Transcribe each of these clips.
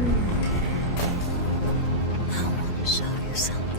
I want to show you something.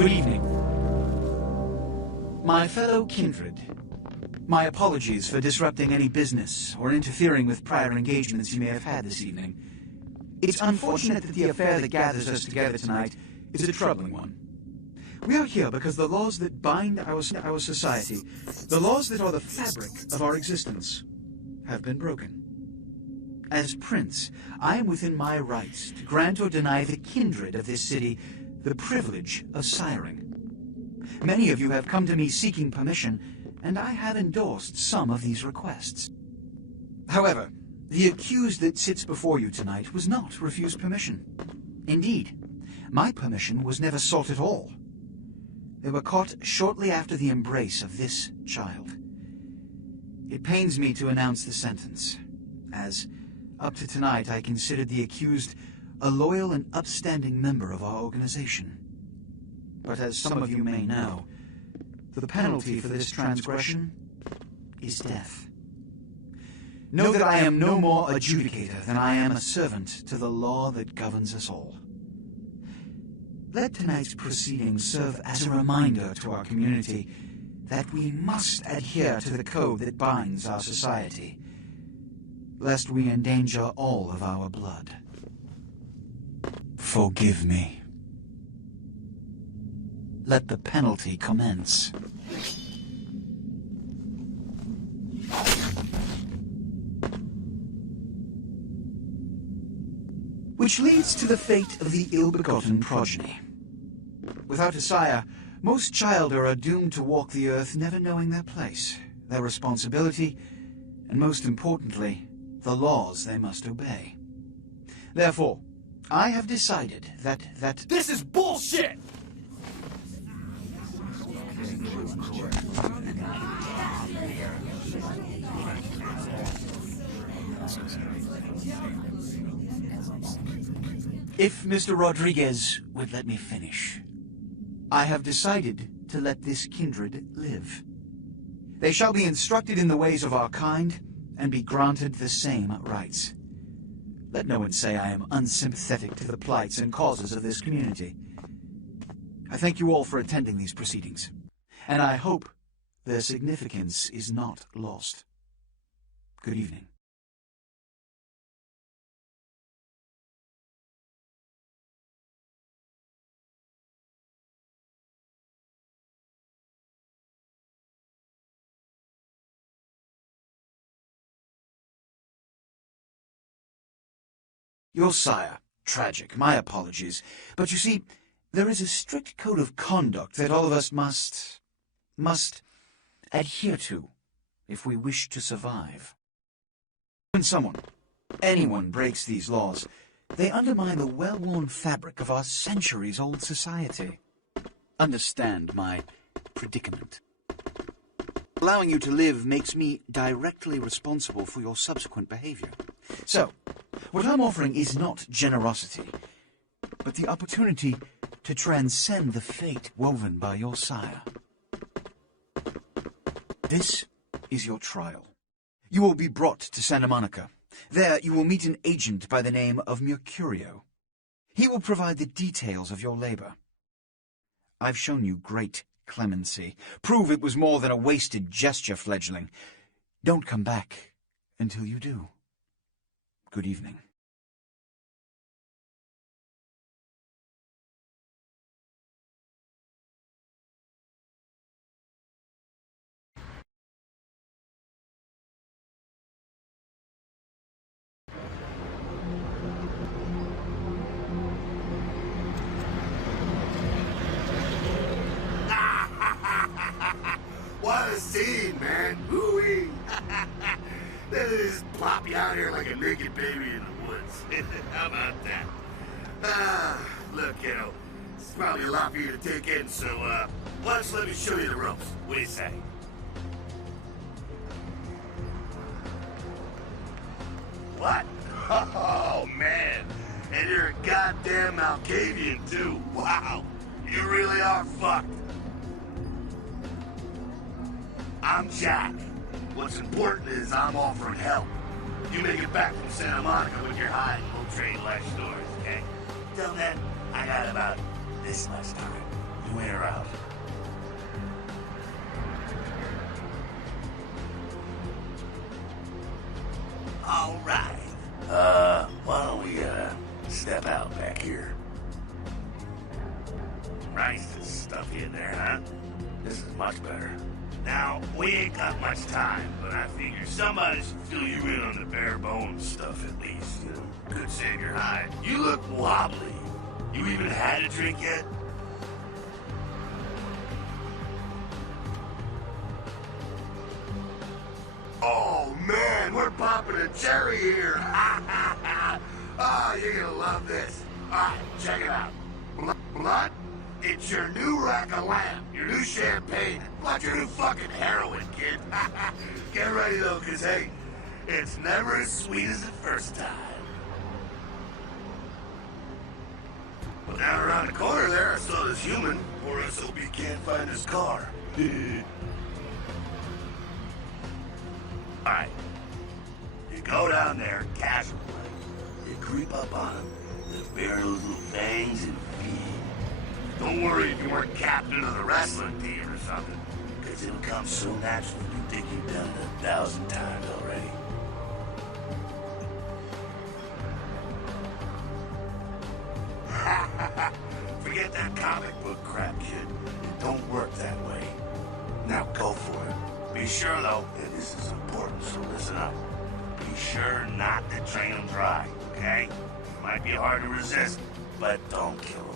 Good evening. My fellow kindred, my apologies for disrupting any business or interfering with prior engagements you may have had this evening. It's unfortunate that the affair that gathers us together tonight is a troubling one. We are here because the laws that bind our society, the laws that are the fabric of our existence, have been broken. As Prince, I am within my rights to grant or deny the kindred of this city the privilege of siring. Many of you have come to me seeking permission, and I have endorsed some of these requests. However, the accused that sits before you tonight was not refused permission. Indeed, my permission was never sought at all. They were caught shortly after the embrace of this child. It pains me to announce the sentence, as up to tonight I considered the accused a loyal and upstanding member of our organization. But as some of you may know, the penalty for this transgression is death. Know that I am no more adjudicator than I am a servant to the law that governs us all. Let tonight's proceedings serve as a reminder to our community that we must adhere to the code that binds our society, lest we endanger all of our blood. Forgive me. Let the penalty commence. Which leads to the fate of the ill-begotten progeny. Without a sire, most childer are doomed to walk the earth never knowing their place, their responsibility, and most importantly, the laws they must obey. Therefore, I have decided that This is bullshit! if Mr. Rodriguez would let me finish, I have decided to let this kindred live. They shall be instructed in the ways of our kind and be granted the same rights. Let no one say I am unsympathetic to the plights and causes of this community. I thank you all for attending these proceedings, and I hope their significance is not lost. Good evening. Your sire, tragic, my apologies. But you see, there is a strict code of conduct that all of us must adhere to if we wish to survive. When anyone breaks these laws, they undermine the well-worn fabric of our centuries-old society. Understand my predicament. Allowing you to live makes me directly responsible for your subsequent behavior. So, what I'm offering is not generosity, but the opportunity to transcend the fate woven by your sire. This is your trial. You will be brought to Santa Monica. There you will meet an agent by the name of Mercurio. He will provide the details of your labor. I've shown you great clemency. Prove it was more than a wasted gesture, fledgling. Don't come back until you do. Good evening. What a scene, man. Woo-wee. They just plop you out here like a naked baby in the woods. How about that? Look, it's probably a lot for you to take in, so, why don't you let me show you the ropes? What do you say? What? Oh, man. And you're a goddamn Malkavian, too. Wow. You really are fucked. I'm Jack. What's important is I'm offering help. You make it back from Santa Monica with your hide, and we'll trade life stories, okay? Till then, I got about this much time. You ain't around. All right. Why don't we, step out back here? Nice to stuff you in there, huh? This is much better. Now, we ain't got much time, but I figure somebody should fill you in on the bare bones stuff at least. Could save your hide. You look wobbly. You even had a drink yet? Oh, man, we're popping a cherry here. Oh, you're gonna love this. All right, check it out. Blood? It's your new rack of lamb, your new champagne, like your new fucking heroin, kid. Get ready, though, because, hey, it's never as sweet as the first time. But down around the corner there, I saw this human. Poor SOB can't find his car. Alright. You go down there casual like. You creep up on him, lift bare those little fangs and feed. Don't worry if you weren't captain of the wrestling team or something, because it'll come so natural you think you've done it 1,000 times already. Forget that comic book crap, kid. It don't work that way. Now go for it. Be sure, though, and this is important, so listen up. Be sure not to drain them dry, okay? It might be hard to resist, but don't kill them.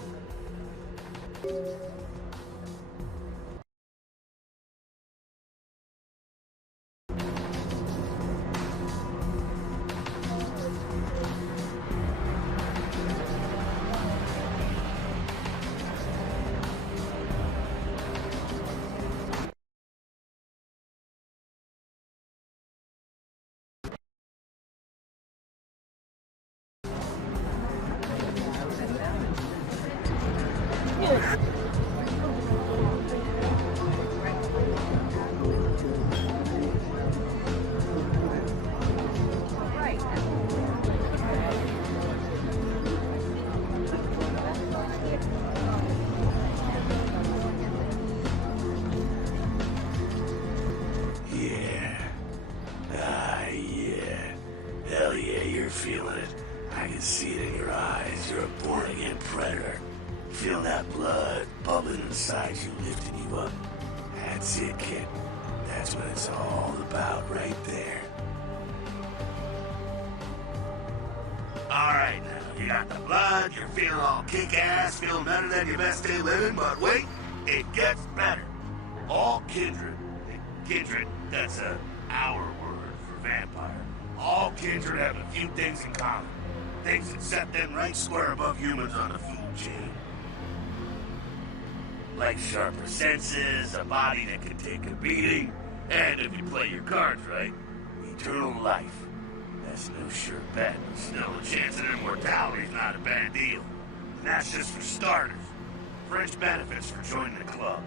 Feeling it. I can see it in your eyes. You're a born-again predator. Feel that blood bubbling inside you, lifting you up. That's it, kid. That's what it's all about right there. Alright now, you got the blood, you're feeling all kick-ass, feeling better than your best day living, but wait, it gets better. All kindred. Kindred, that's our word for vampire. All kindred have a few things in common. Things that set them right square above humans on the food chain. Like sharper senses, a body that can take a beating, and if you play your cards right, eternal life. That's no sure bet, but still the chance of immortality's not a bad deal. And that's just for starters. French benefits for joining the club.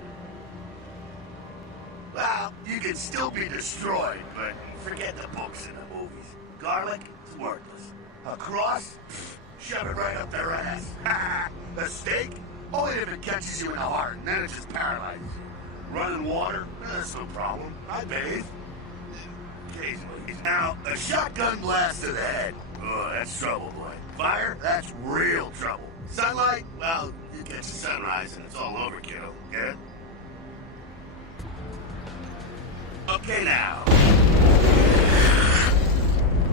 Well, you can still be destroyed, but forget the books and the movies. Garlic is worthless. A cross? Shove it right up their ass. A steak? Only if it catches you in the heart, and then it just paralyzes you. Running water? That's no problem. I bathe. Occasionally. Now, a shotgun blast to the head. Oh, that's trouble, boy. Fire? That's real trouble. Sunlight? Well, you catch the sunrise and it's all over, kiddo. Get it? Okay, now.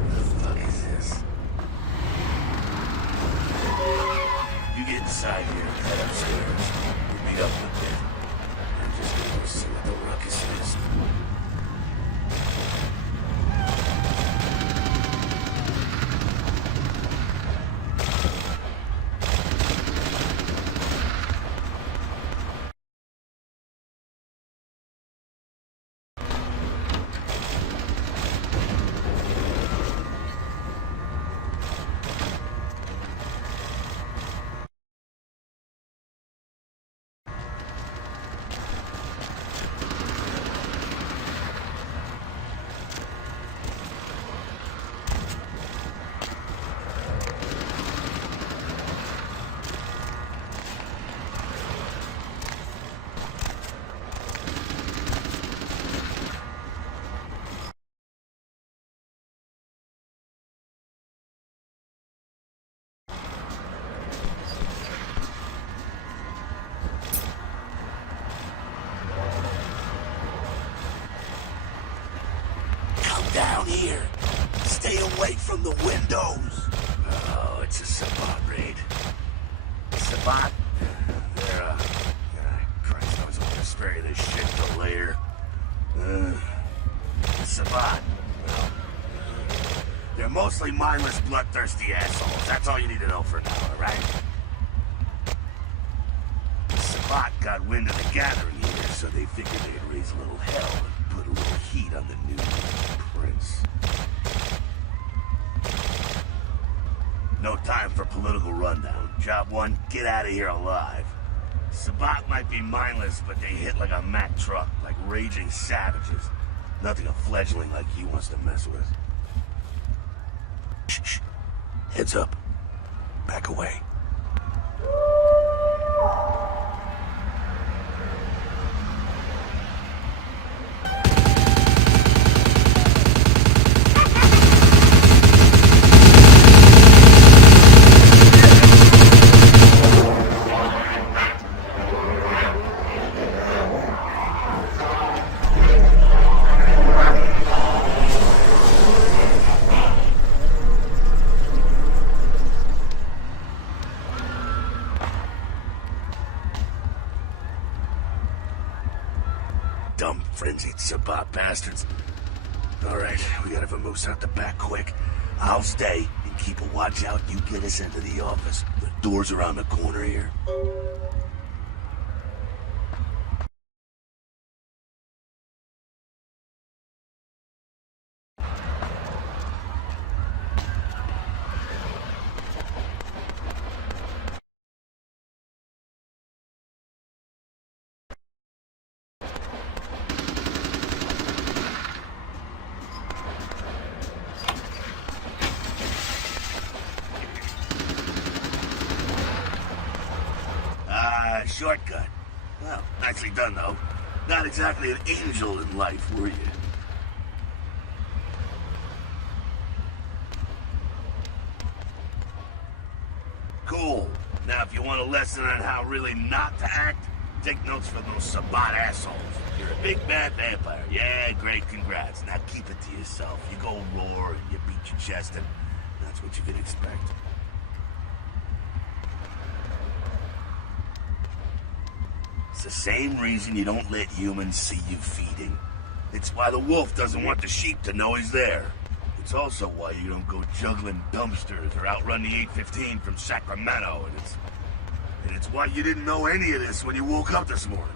What the fuck is this? You get inside here and head upstairs. We'll meet up with it. I'm just gonna see what the ruckus is. down here. Stay away from the windows. Oh, it's a Sabat raid. Sabat? They're, Christ, I was going to spare you this shit till later. Sabat, well, they're mostly mindless, bloodthirsty assholes. That's all you need to know for now, alright? Sabat got wind of the gathering here, so they figured they'd raise a little hell and put a little heat on the new prince. No time for political rundown. Job one, get out of here alive. Sabat might be mindless, but they hit like a Mack truck, like raging savages. Nothing a fledgling like you wants to mess with. Shh. Heads up. Back away. Dumb, frenzied Sabat bastards. Alright, we gotta vamoose out the back quick. I'll stay and keep a watch out. You get us into the office. The door's around the corner here. Shortcut. Well, nicely done, though. Not exactly an angel in life, were you? Cool. Now, if you want a lesson on how really not to act, take notes from those Sabat assholes. You're a big bad vampire. Yeah, great, congrats. Now keep it to yourself. You go roar and you beat your chest, and that's what you can expect. It's the same reason you don't let humans see you feeding. It's why the wolf doesn't want the sheep to know he's there. It's also why you don't go juggling dumpsters or outrun the 815 from Sacramento, and it's why you didn't know any of this when you woke up this morning.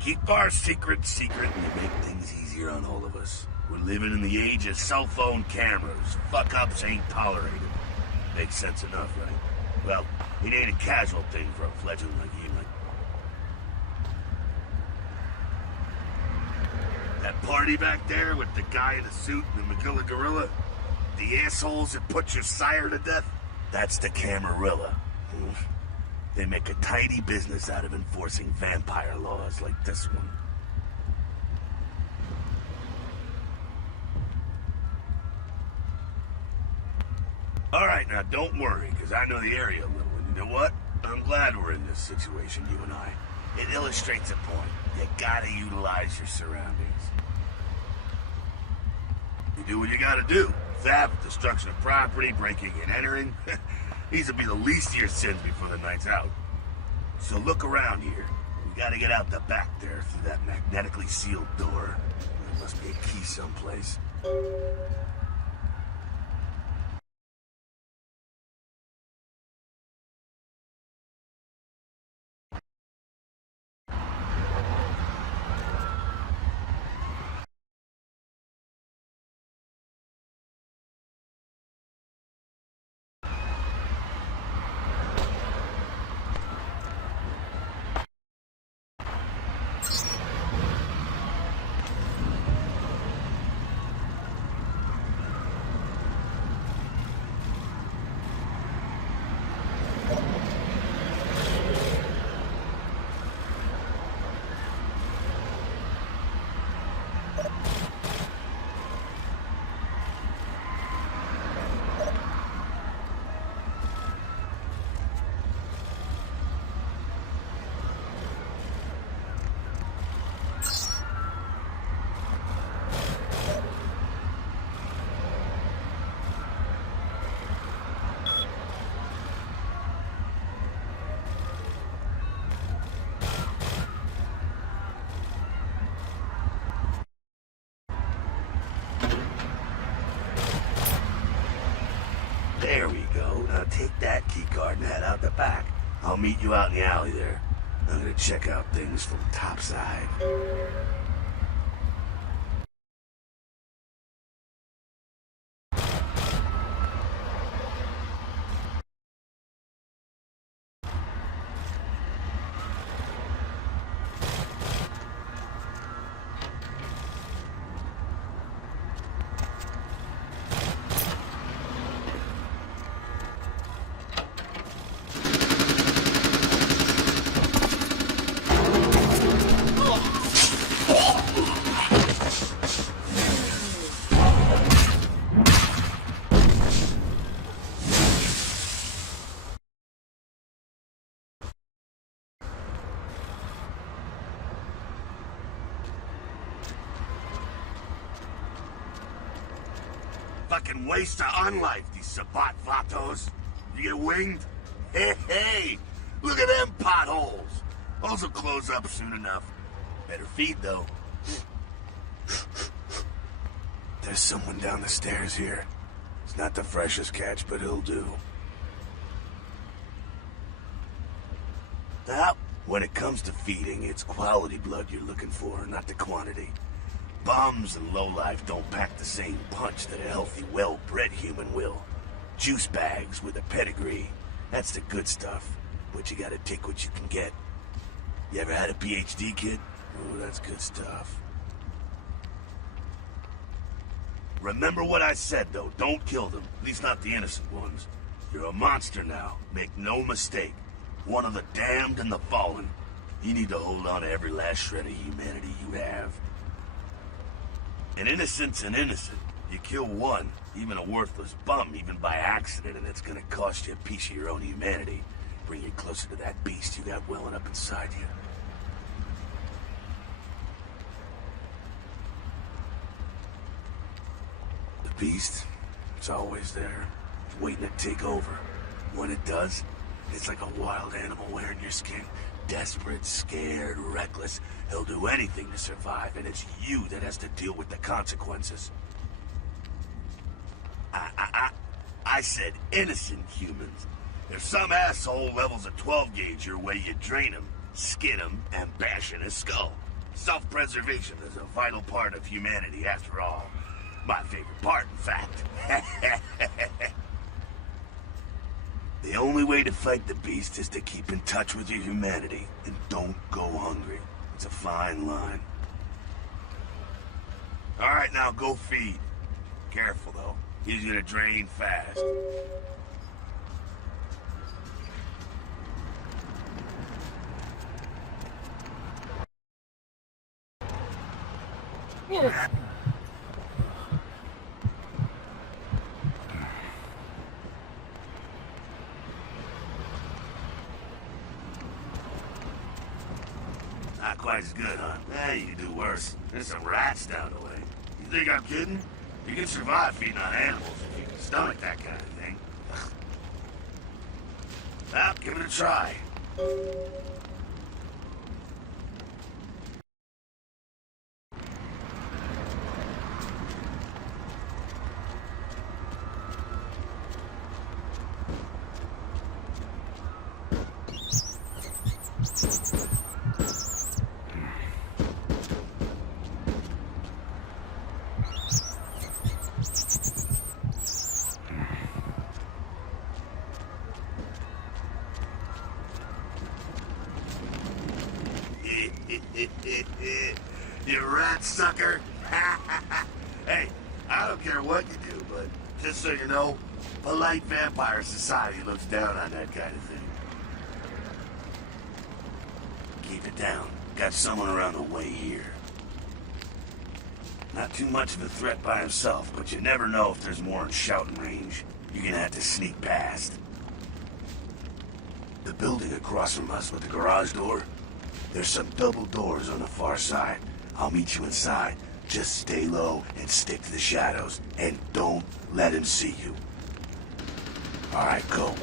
Keep our secret secret and you make things easier on all of us. We're living in the age of cell phone cameras. Fuck-ups ain't tolerated. Makes sense enough, right? Well, it ain't a casual thing for a fledgling like you, like. That party back there with the guy in the suit and the Magilla Gorilla? The assholes that put your sire to death? That's the Camarilla. They make a tidy business out of enforcing vampire laws like this one. Alright, now don't worry, because I know the area a little. And you know what? I'm glad we're in this situation, you and I. It illustrates a point. You gotta utilize your surroundings. You do what you gotta do. Theft, destruction of property, breaking and entering. These will be the least of your sins before the night's out. So look around here. We gotta get out the back there through that magnetically sealed door. There must be a key someplace. bodyguard and head out the back. I'll meet you out in the alley there. I'm gonna check out things from topside. Fucking waste of unlife, these Sabat Vatos. You get winged? Hey, look at them potholes. Those will close up soon enough. Better feed, though. There's someone down the stairs here. It's not the freshest catch, but it'll do. Now, when it comes to feeding, it's quality blood you're looking for, not the quantity. Bums and lowlife don't pack the same punch that a healthy, well-bred human will. Juice bags with a pedigree. That's the good stuff. But you gotta take what you can get. You ever had a PhD, kid? Oh, that's good stuff. Remember what I said, though. Don't kill them. At least not the innocent ones. You're a monster now. Make no mistake. One of the damned and the fallen. You need to hold on to every last shred of humanity you have. An innocent's an innocent. You kill one, even a worthless bum, even by accident, and it's gonna cost you a piece of your own humanity. Bring you closer to that beast you got welling up inside you. The beast, it's always there, waiting to take over. When it does, it's like a wild animal wearing your skin. Desperate, scared, reckless. He'll do anything to survive, and it's you that has to deal with the consequences. I said innocent humans. If some asshole levels a 12 gauge your way, you drain him, skin him, and bash in his skull. Self-preservation is a vital part of humanity, after all. My favorite part, in fact. The only way to fight the beast is to keep in touch with your humanity, and don't go hungry. It's a fine line. All right, now go feed. Careful, though. He's gonna drain fast. Not quite as good, huh? Hey, you can do worse. There's some rats down the way. You think I'm kidding? You can survive feeding on animals if you can stomach that kind of thing. Well, give it a try. You rat sucker. Hey, I don't care what you do, but just so you know, polite vampire society looks down on that kind of thing. Keep it down. Got someone around the way here. Not too much of a threat by himself, but you never know if there's more in shouting range. You're gonna have to sneak past. The building across from us with the garage door, there's some double doors on the far side. I'll meet you inside. Just stay low and stick to the shadows, and don't let him see you. All right, go.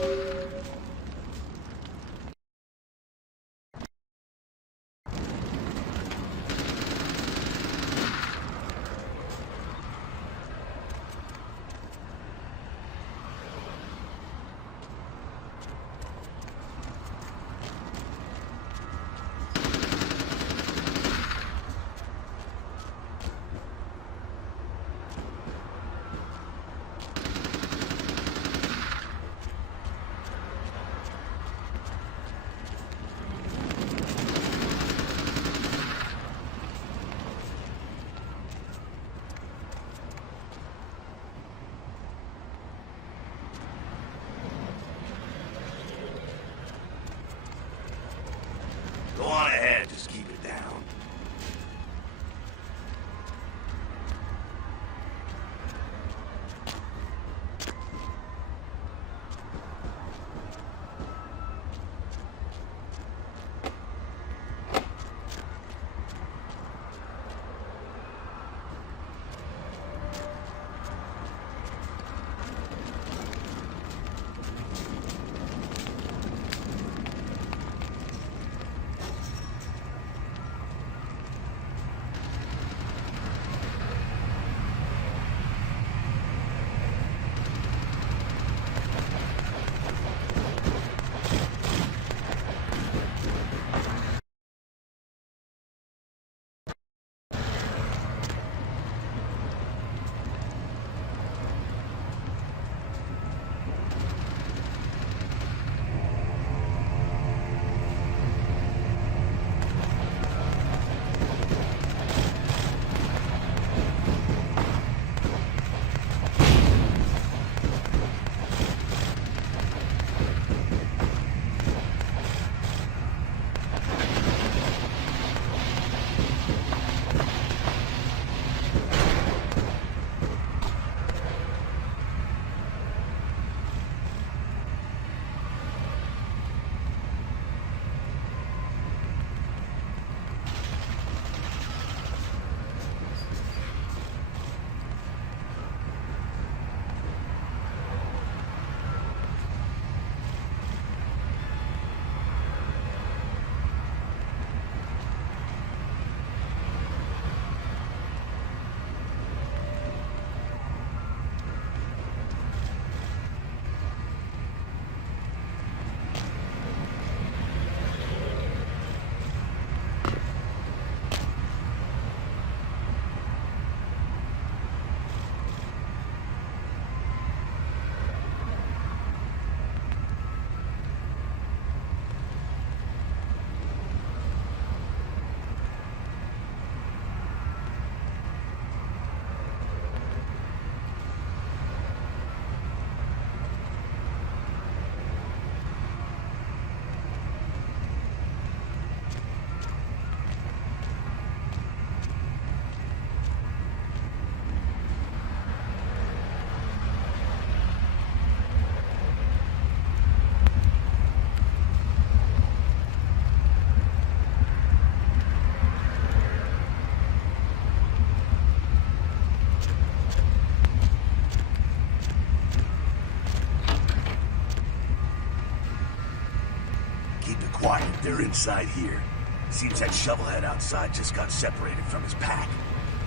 they're inside here. Seems that shovelhead outside just got separated from his pack.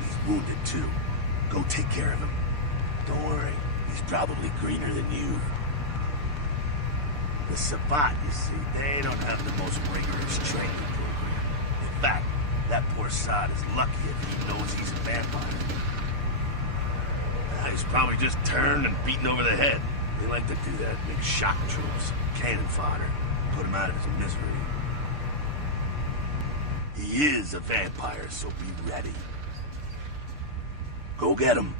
He's wounded too. Go take care of him. Don't worry, he's probably greener than you. The Sabbat, you see, they don't have the most rigorous training program. In fact, that poor sod is lucky if he knows he's a vampire. He's probably just turned and beaten over the head. They like to do that, make shock troops, cannon fodder, put him out of his misery. He is a vampire, so be ready. Go get him.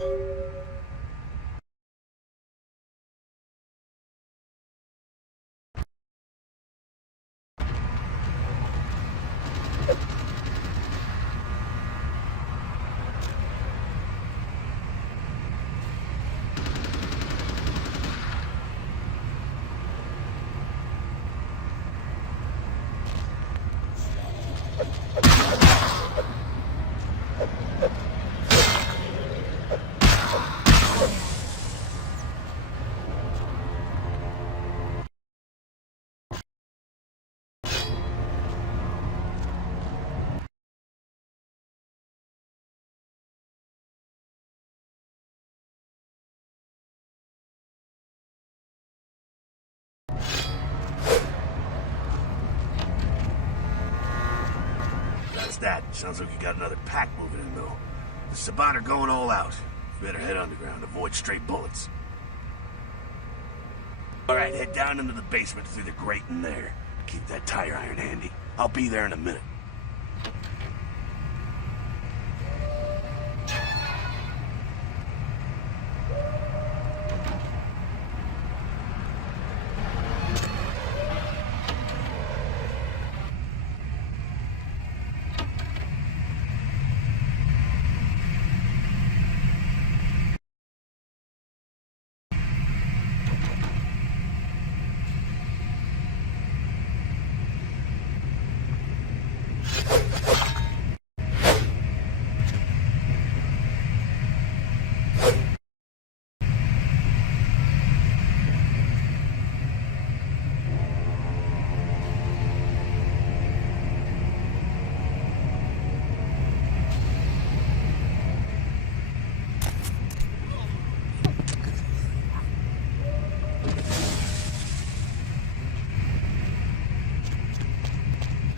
That sounds like you got another pack moving in, though. The Sabbat are going all out. You better head underground, avoid stray bullets. Alright, head down into the basement through the grate in there. Keep that tire iron handy. I'll be there in a minute.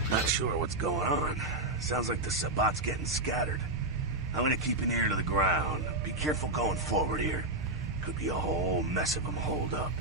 Not sure what's going on. Sounds like the Sabbat's getting scattered. I'm gonna keep an ear to the ground. Be careful going forward here. Could be a whole mess of them holed up.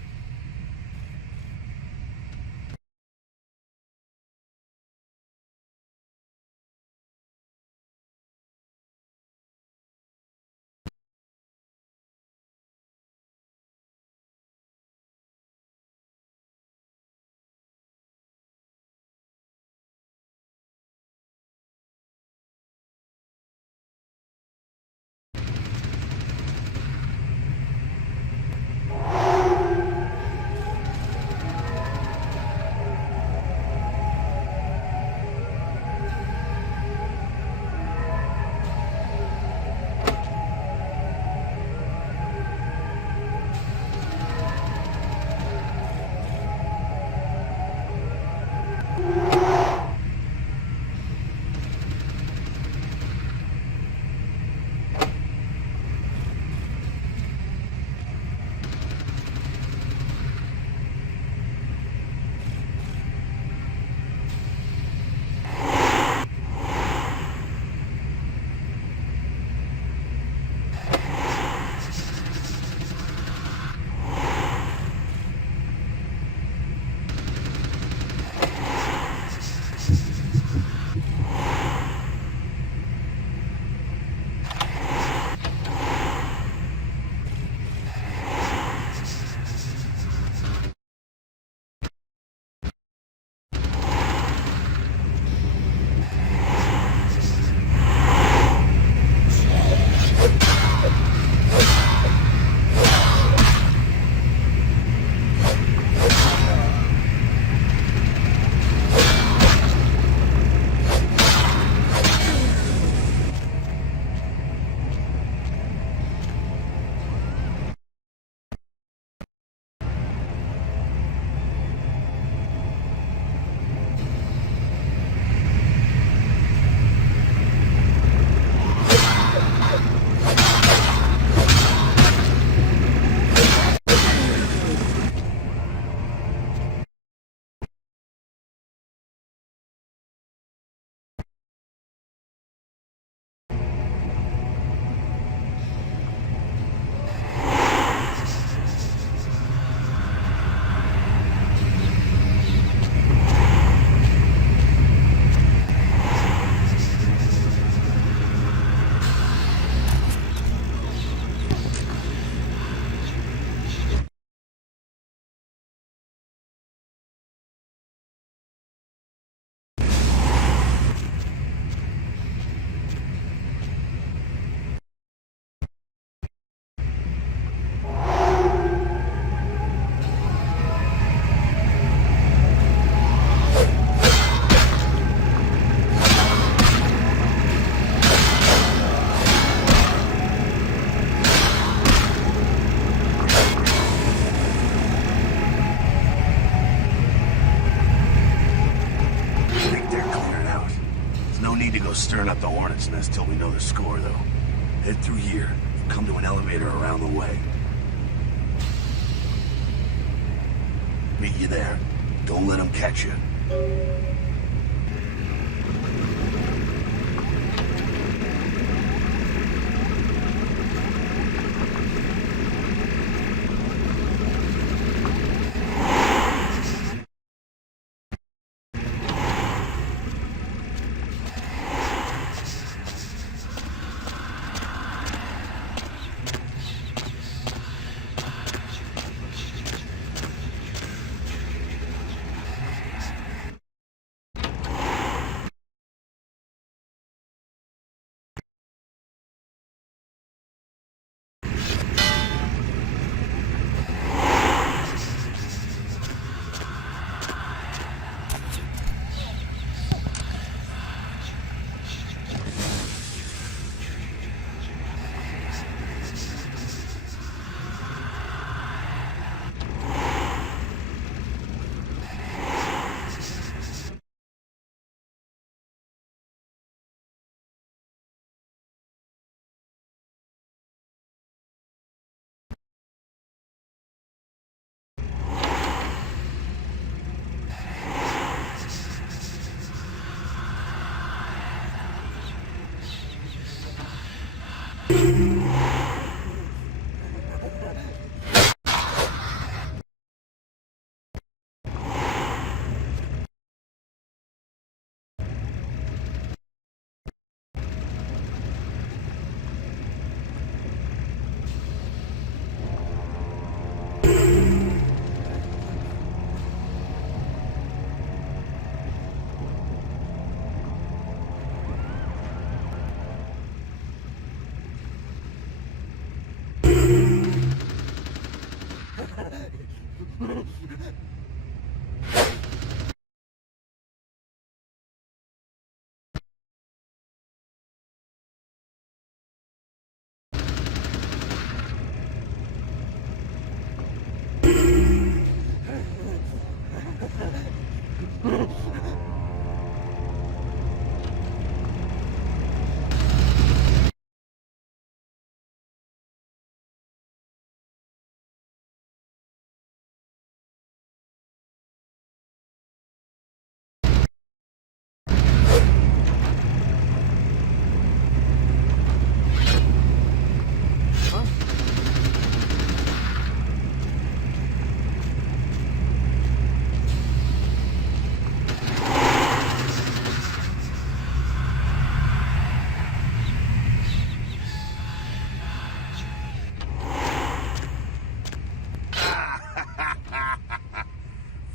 go stirring up the hornet's nest till we know the score, though. Head through here. Come to an elevator around the way. Meet you there. Don't let them catch you.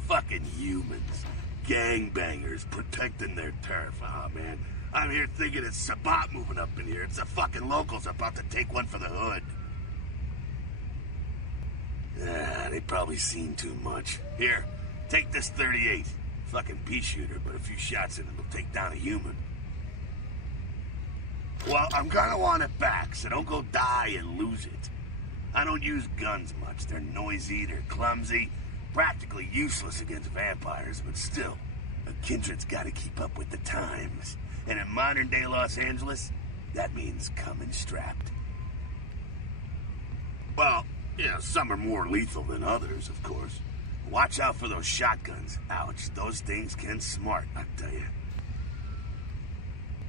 Fucking humans. Gangbangers protecting their turf. Ah, man. I'm here thinking it's Sabat moving up in here. It's the fucking locals about to take one for the hood. Ah, they probably seen too much. Here, take this 38. Fucking pea shooter, but a few shots in it will take down a human. Well, I'm gonna want it back, so don't go die and lose it. I don't use guns much. They're noisy, they're clumsy, practically useless against vampires, but still, a kindred's gotta keep up with the times. And in modern-day Los Angeles, that means coming strapped. Well, yeah, some are more lethal than others, of course. Watch out for those shotguns. Ouch, those things can smart, I tell you.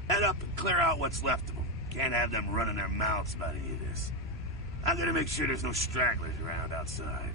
Head up and clear out what's left of them. Can't have them running their mouths about any of this. I'm gonna make sure there's no stragglers around outside.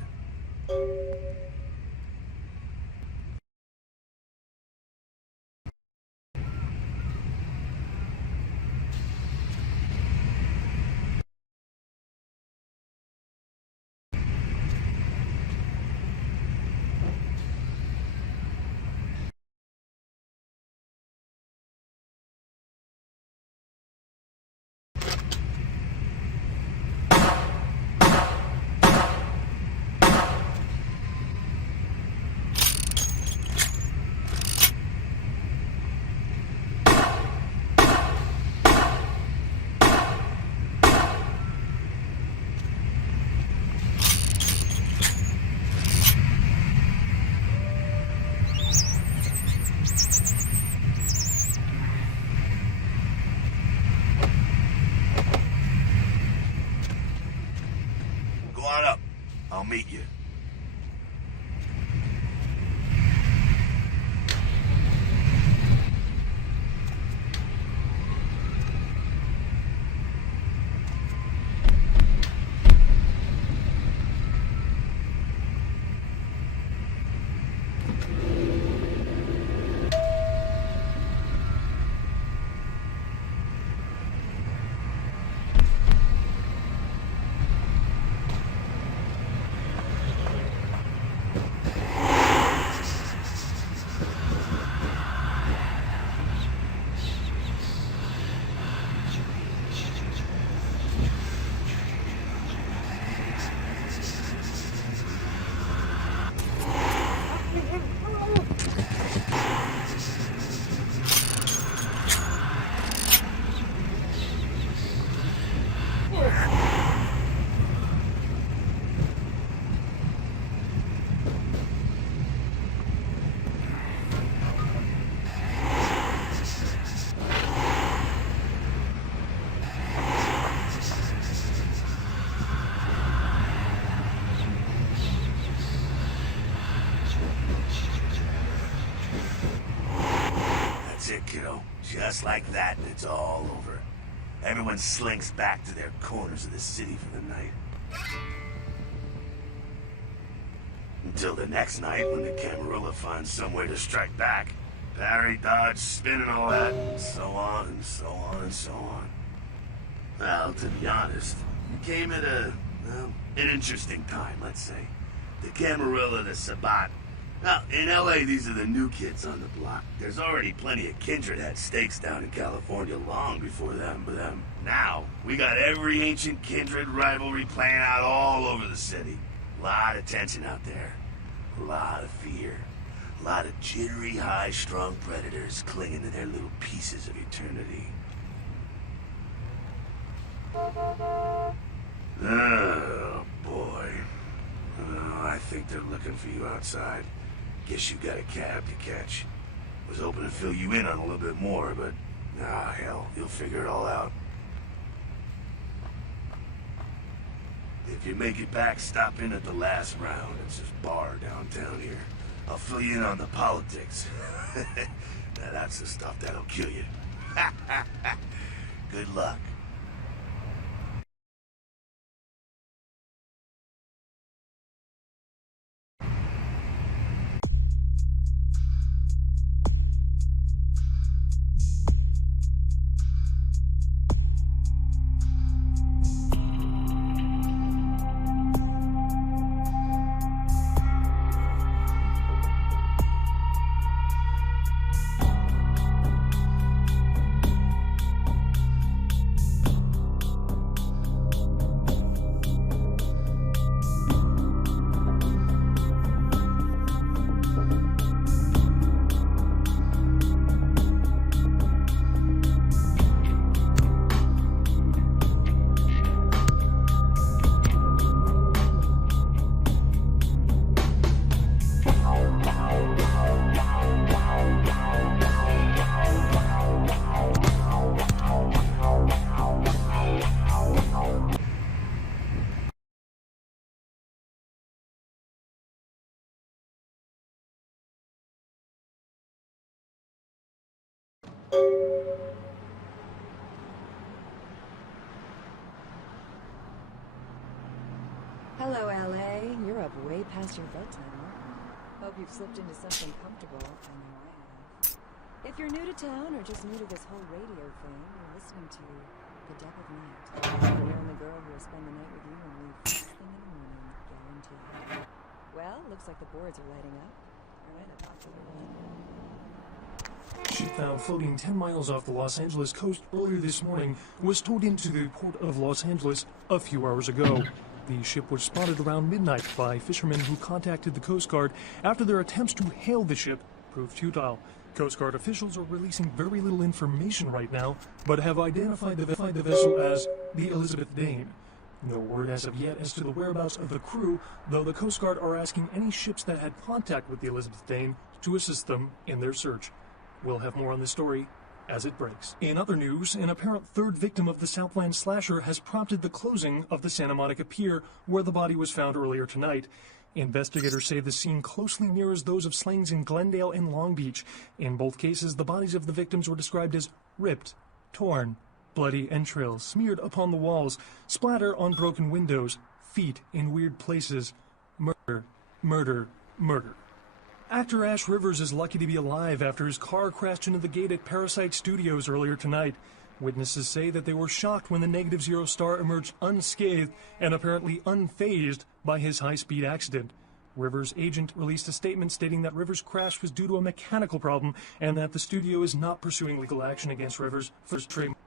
meet you. Kiddo. Just like that, and it's all over. Everyone slinks back to their corners of the city for the night. Until the next night, when the Camarilla finds somewhere to strike back. Parry, dodge, spin and all that, and so on, and so on, and so on. Well, to be honest, it came at an interesting time, let's say. The Camarilla, the Sabbat. Now, in LA, these are the new kids on the block. There's already plenty of kindred had stakes down in California long before them, but now, we got every ancient kindred rivalry playing out all over the city. A lot of tension out there. A lot of fear. A lot of jittery, high-strung predators clinging to their little pieces of eternity. Oh, boy. Oh, I think they're looking for you outside. Guess you got a cab to catch. Was hoping to fill you in on a little bit more, but hell, you'll figure it all out. If you make it back, stop in at the last round. It's this bar downtown here. I'll fill you in on the politics. Now that's the stuff that'll kill you. Good luck. Hello, LA. You're up way past your bedtime, aren't you? Hope you've slipped into something comfortable. I know I have. If you're new to town or just new to this whole radio thing, you're listening to The Deck of Night. You're the girl who will spend the night with you and leave first thing in the morning, guaranteed. Well, looks like the boards are lighting up. All right, I'll talk to you later. Ship found floating 10 miles off the Los Angeles coast earlier this morning was towed into the port of Los Angeles a few hours ago. The ship was spotted around midnight by fishermen who contacted the Coast Guard after their attempts to hail the ship proved futile. Coast Guard officials are releasing very little information right now, but have identified the vessel as the Elizabeth Dane. No word as of yet as to the whereabouts of the crew, though the Coast Guard are asking any ships that had contact with the Elizabeth Dane to assist them in their search. We'll have more on this story as it breaks. In other news, an apparent third victim of the Southland slasher has prompted the closing of the Santa Monica Pier, where the body was found earlier tonight. Investigators say the scene closely mirrors those of slayings in Glendale and Long Beach. In both cases, the bodies of the victims were described as ripped, torn, bloody entrails smeared upon the walls, splatter on broken windows, feet in weird places. Murder, murder, murder. Actor Ash Rivers is lucky to be alive after his car crashed into the gate at Parasite Studios earlier tonight. Witnesses say that they were shocked when the Negative Zero star emerged unscathed and apparently unfazed by his high-speed accident. Rivers' agent released a statement stating that Rivers' crash was due to a mechanical problem and that the studio is not pursuing legal action against Rivers for trademark.